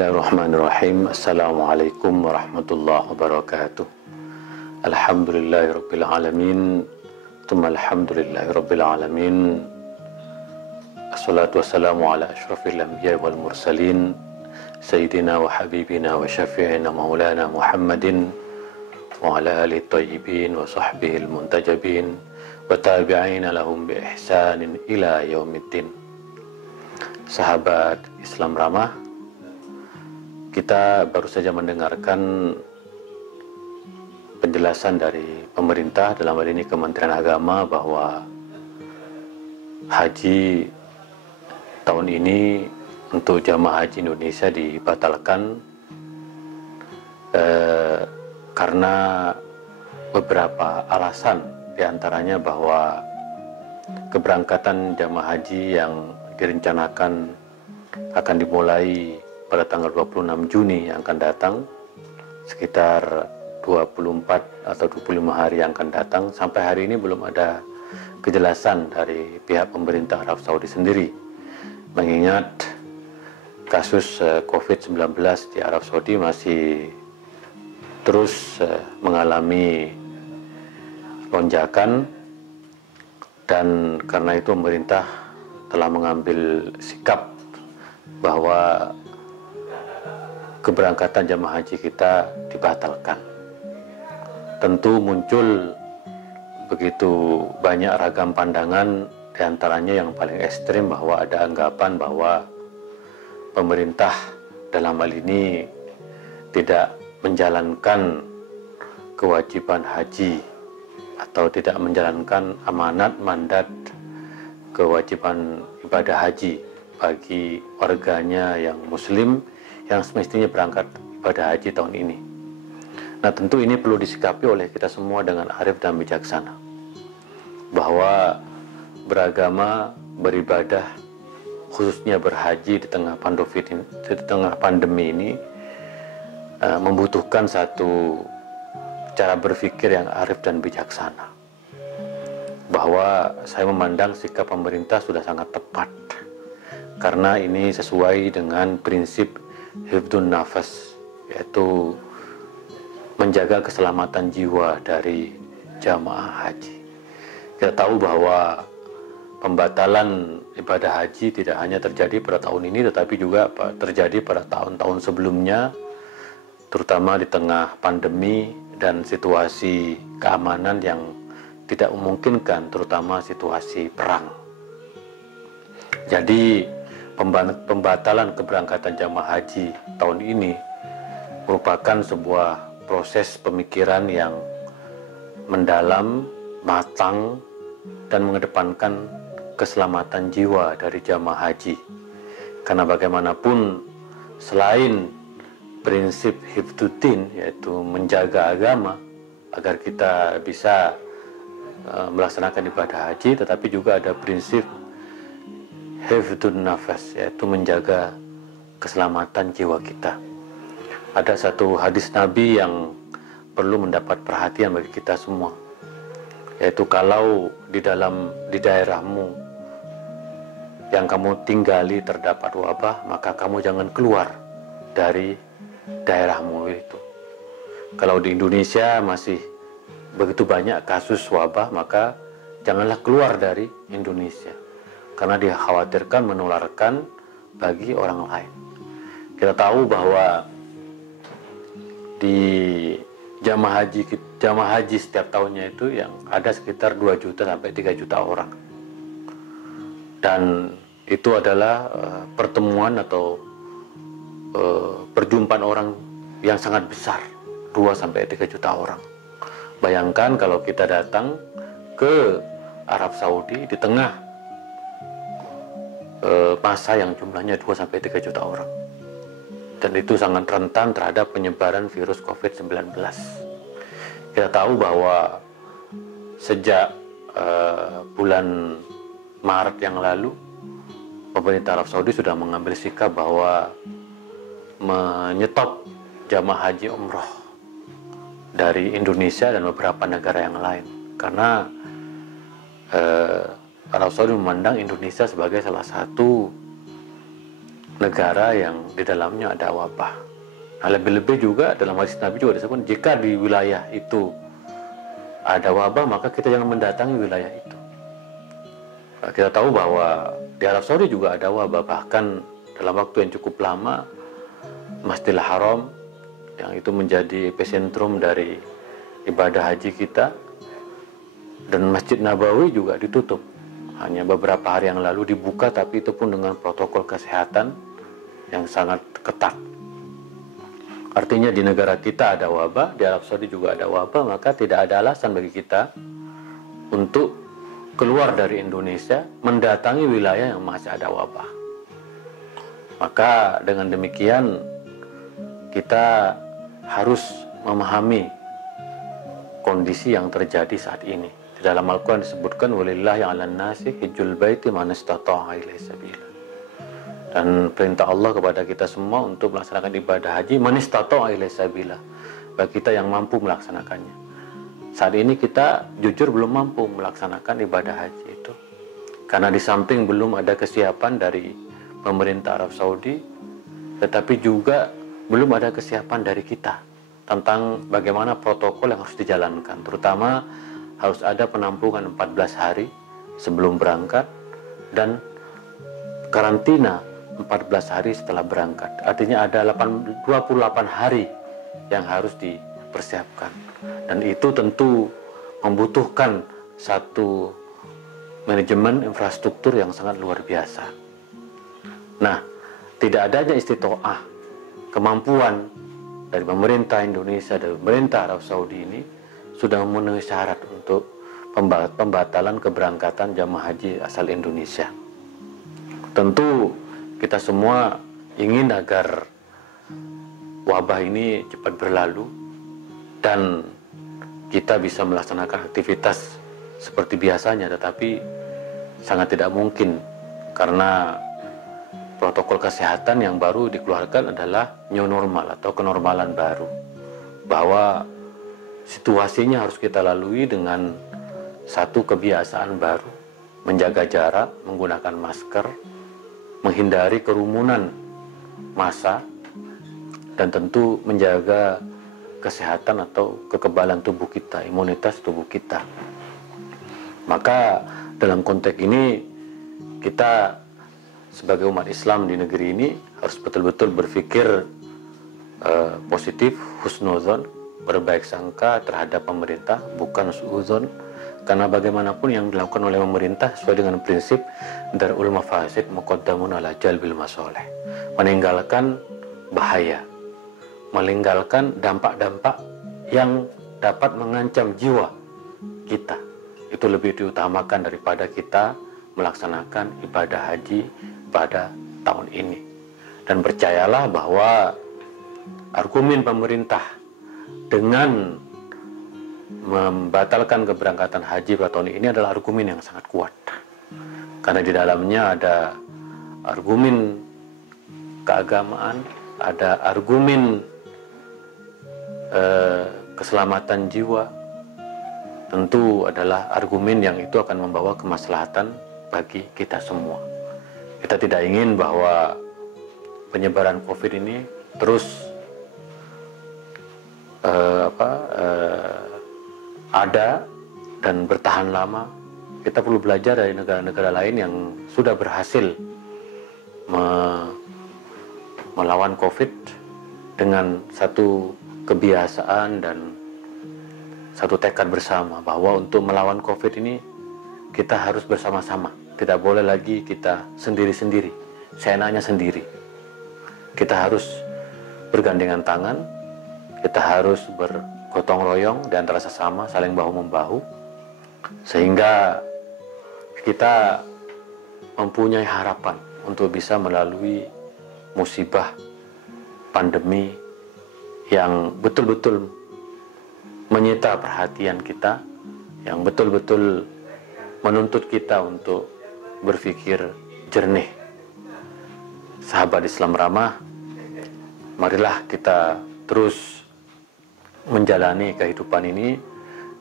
Bismillahirrahmanirrahim. Assalamualaikum warahmatullahi wabarakatuh. Alhamdulillahirabbil alamin. Tsumma alhamdulillahirabbil alamin. Assalatu wassalamu ala asyrafil anbiya wal mursalin sayyidina wa habibina wa syafi'ina maulana Muhammadin wa ala alihi thayyibin wa sahbihi muntajabin wa tabi'ina lahum bi ihsanin ila yaumiddin. Sahabat Islam Ramah, kita baru saja mendengarkan penjelasan dari pemerintah, dalam hal ini Kementerian Agama, bahwa haji tahun ini untuk jamaah haji Indonesia dibatalkan karena beberapa alasan, diantaranya bahwa keberangkatan jamaah haji yang direncanakan akan dimulai pada tanggal 26 Juni yang akan datang, sekitar 24 atau 25 hari yang akan datang. Sampai hari ini belum ada kejelasan dari pihak pemerintah Arab Saudi sendiri, mengingat kasus COVID-19 di Arab Saudi masih terus mengalami lonjakan, dan karena itu pemerintah telah mengambil sikap bahwa keberangkatan jamaah haji kita dibatalkan. Tentu muncul begitu banyak ragam pandangan, diantaranya yang paling ekstrim bahwa ada anggapan bahwa pemerintah dalam hal ini tidak menjalankan kewajiban haji atau tidak menjalankan amanat mandat kewajiban ibadah haji bagi warganya yang muslim yang semestinya berangkat ibadah haji tahun ini. Nah, tentu ini perlu disikapi oleh kita semua dengan arif dan bijaksana, bahwa beragama, beribadah, khususnya berhaji di tengah pandemi ini membutuhkan satu cara berpikir yang arif dan bijaksana. Bahwa saya memandang sikap pemerintah sudah sangat tepat, karena ini sesuai dengan prinsip hifdun nafas, yaitu menjaga keselamatan jiwa dari jamaah haji. Kita tahu bahwa pembatalan ibadah haji tidak hanya terjadi pada tahun ini, tetapi juga terjadi pada tahun-tahun sebelumnya, terutama di tengah pandemi dan situasi keamanan yang tidak memungkinkan, terutama situasi perang. Jadi pembatalan keberangkatan jamaah haji tahun ini merupakan sebuah proses pemikiran yang mendalam, matang, dan mengedepankan keselamatan jiwa dari jamaah haji. Karena bagaimanapun, selain prinsip hifdzuddin, yaitu menjaga agama agar kita bisa melaksanakan ibadah haji, tetapi juga ada prinsip hifdun nafas, yaitu menjaga keselamatan jiwa kita. Ada satu hadis Nabi yang perlu mendapat perhatian bagi kita semua, yaitu kalau di daerahmu yang kamu tinggali terdapat wabah, maka kamu jangan keluar dari daerahmu itu. Kalau di Indonesia masih begitu banyak kasus wabah, maka janganlah keluar dari Indonesia, karena dikhawatirkan menularkan bagi orang lain. Kita tahu bahwa di jamaah haji setiap tahunnya itu yang ada sekitar 2 juta sampai 3 juta orang. Dan itu adalah pertemuan atau perjumpaan orang yang sangat besar, 2 sampai 3 juta orang. Bayangkan kalau kita datang ke Arab Saudi di tengah masa yang jumlahnya 2 sampai 3 juta orang, dan itu sangat rentan terhadap penyebaran virus COVID-19. Kita tahu bahwa sejak bulan Maret yang lalu, pemerintah Arab Saudi sudah mengambil sikap bahwa menyetop jamaah haji umroh dari Indonesia dan beberapa negara yang lain, karena Arab Saudi memandang Indonesia sebagai salah satu negara yang di dalamnya ada wabah. Nah, lebih-lebih juga dalam hadis Nabi juga disebut, jika di wilayah itu ada wabah, maka kita jangan mendatangi wilayah itu. Nah, kita tahu bahwa di Arab Saudi juga ada wabah, bahkan dalam waktu yang cukup lama Masjidil Haram yang itu menjadi epicentrum dari ibadah haji kita, dan Masjid Nabawi juga ditutup. Hanya beberapa hari yang lalu dibuka, tapi itu pun dengan protokol kesehatan yang sangat ketat. Artinya di negara kita ada wabah, di Arab Saudi juga ada wabah, maka tidak ada alasan bagi kita untuk keluar dari Indonesia mendatangi wilayah yang masih ada wabah. Maka dengan demikian kita harus memahami kondisi yang terjadi saat ini. Di dalam Al-Quran disebutkan, walillahi 'alan nasi hijjul baiti man istata'a ilaihi sabila. Dan perintah Allah kepada kita semua untuk melaksanakan ibadah haji man istata'a ilaihi sabila, bagi kita yang mampu melaksanakannya. Saat ini kita jujur belum mampu melaksanakan ibadah haji itu, karena di samping belum ada kesiapan dari pemerintah Arab Saudi, tetapi juga belum ada kesiapan dari kita tentang bagaimana protokol yang harus dijalankan. Terutama harus ada penampungan 14 hari sebelum berangkat dan karantina 14 hari setelah berangkat. Artinya ada 28 hari yang harus dipersiapkan. Dan itu tentu membutuhkan satu manajemen infrastruktur yang sangat luar biasa. Nah, tidak adanya istitoah, kemampuan dari pemerintah Indonesia dan pemerintah Arab Saudi ini sudah memenuhi syarat untuk pembatalan keberangkatan jamaah haji asal Indonesia. Tentu kita semua ingin agar wabah ini cepat berlalu dan kita bisa melaksanakan aktivitas seperti biasanya, tetapi sangat tidak mungkin karena protokol kesehatan yang baru dikeluarkan adalah new normal atau kenormalan baru, bahwa situasinya harus kita lalui dengan satu kebiasaan baru, menjaga jarak, menggunakan masker, menghindari kerumunan massa, dan tentu menjaga kesehatan atau kekebalan tubuh kita, imunitas tubuh kita. Maka dalam konteks ini kita sebagai umat Islam di negeri ini harus betul-betul berpikir positif, husnuzon, berbaik sangka terhadap pemerintah, bukan suuzon. Karena bagaimanapun yang dilakukan oleh pemerintah sesuai dengan prinsip darul mafasid muqaddamun ala jalbil masoleh, meninggalkan bahaya, meninggalkan dampak-dampak yang dapat mengancam jiwa kita, itu lebih diutamakan daripada kita melaksanakan ibadah haji pada tahun ini. Dan percayalah bahwa argumen pemerintah dengan membatalkan keberangkatan haji pada tahun ini adalah argumen yang sangat kuat, karena di dalamnya ada argumen keagamaan, ada argumen keselamatan jiwa, tentu adalah argumen yang itu akan membawa kemaslahatan bagi kita semua. Kita tidak ingin bahwa penyebaran COVID ini terus ada dan bertahan lama. Kita perlu belajar dari negara-negara lain yang sudah berhasil melawan COVID dengan satu kebiasaan dan satu tekad bersama, bahwa untuk melawan COVID ini kita harus bersama-sama. Tidak boleh lagi kita sendiri-sendiri, seenaknya sendiri. Kita harus bergandengan tangan, kita harus bergotong royong di antara sesama, saling bahu-membahu, sehingga kita mempunyai harapan untuk bisa melalui musibah pandemi yang betul-betul menyita perhatian kita, yang betul-betul menuntut kita untuk berpikir jernih. Sahabat Islam ramah, marilah kita terus menjalani kehidupan ini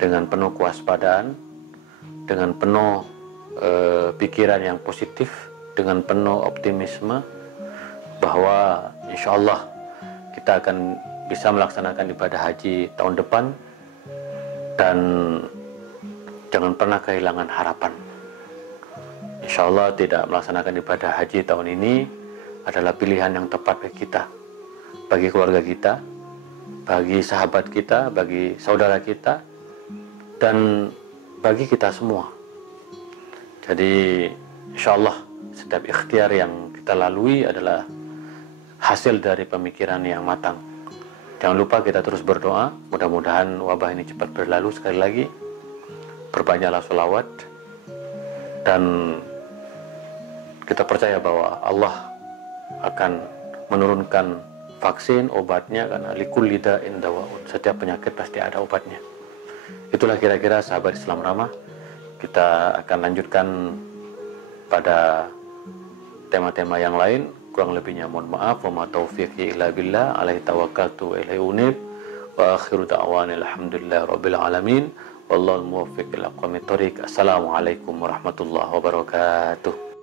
dengan penuh kewaspadaan, dengan penuh pikiran yang positif, dengan penuh optimisme, bahwa insya Allah kita akan bisa melaksanakan ibadah haji tahun depan, dan jangan pernah kehilangan harapan. Insya Allah tidak melaksanakan ibadah haji tahun ini adalah pilihan yang tepat bagi kita, bagi keluarga kita, bagi sahabat kita, bagi saudara kita, dan bagi kita semua. Jadi insya Allah setiap ikhtiar yang kita lalui adalah hasil dari pemikiran yang matang. Jangan lupa kita terus berdoa, mudah-mudahan wabah ini cepat berlalu. Sekali lagi, perbanyaklah sholawat, dan kita percaya bahwa Allah akan menurunkan vaksin, obatnya, karena likulli da'in dawa'un, setiap penyakit pasti ada obatnya. Itulah kira-kira sahabat Islam Ramah. Kita akan lanjutkan pada tema-tema yang lain. Kurang lebihnya mohon maaf. Wa ma taufiqi illa billah, alaihi tawakkaltu wa ilaihi unib. Wa akhiru da'wana alhamdulillahi rabbil alamin. Wallahul muwaffiq ila aqwamit thoriq. Assalamualaikum warahmatullahi wabarakatuh.